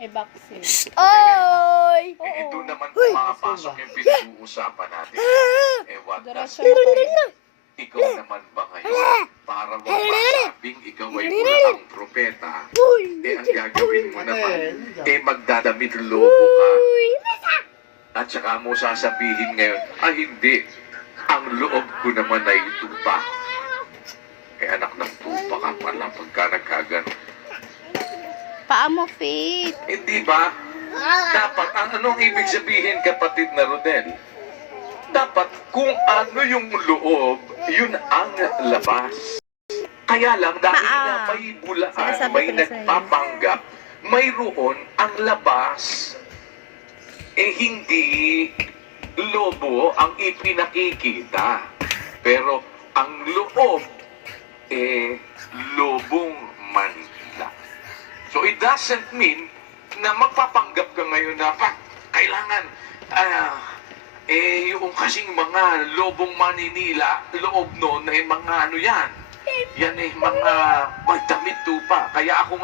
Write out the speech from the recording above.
May vaccine. Oy! Ito naman pumapasok yung pinag-uusapan natin. What does Diretso na tayo. ikaw naman ba ngayon? Para wag masabing ikaw ay bulaang propeta, ang gagawin mo naman, magdadamit lobo ka. At saka mo sasabihin ngayon, hindi, ang loob ko naman ay tupa. Anak ng tupa ka pala pagka nagkagano. Paa mo fit. Hindi ba? Dapat, anong ibig sabihin, kapatid na Rodel? Dapat kung ano yung loob, yun ang labas. Kaya lang, dahil nga may bulaan, Sinasabi may ko na sa'yo. nagpapanggap, mayroon ang labas. Hindi lobo ang ipinakikita. Pero ang loob, lobong manila. So it doesn't mean na magpapanggap ka ngayon na kailangan yung kasing mga lobong maninila, loob noon ay mga ano yan. Yan ay mga magdamit tupa. Kaya ako